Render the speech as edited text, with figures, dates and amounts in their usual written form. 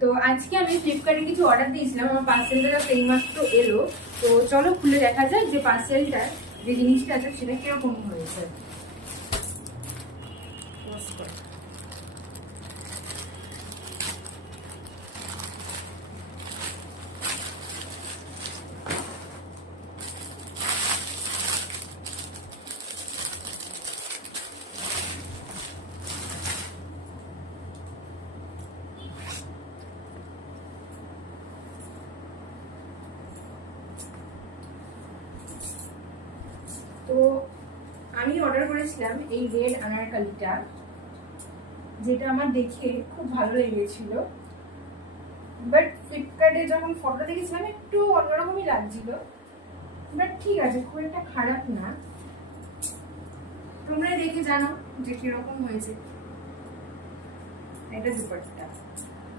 তো আজকে আমি ফ্লিপকার্টে কিছু অর্ডার দিয়েছিলাম, আমার পার্সেলটা এইমাত্র এলো। তো চলো খুলে দেখা যাক যে পার্সেলটা যে জিনিসটা আছে সেটা কিরকম হয়েছে। তো আমি অর্ডার করেছিলাম এই রেড আনারকালিটা, যেটা আমার দেখে খুব ভালো লেগেছিল। বাট ফ্লিপকার্টে যখন ফটো দেখেছিলাম একটু অন্যরকমই লাগছিল, বাট ঠিক আছে, খুব একটা খারাপ না। তোমরা দেখে জানো যে কিরকম হয়েছে। এটা দুপাট্টা।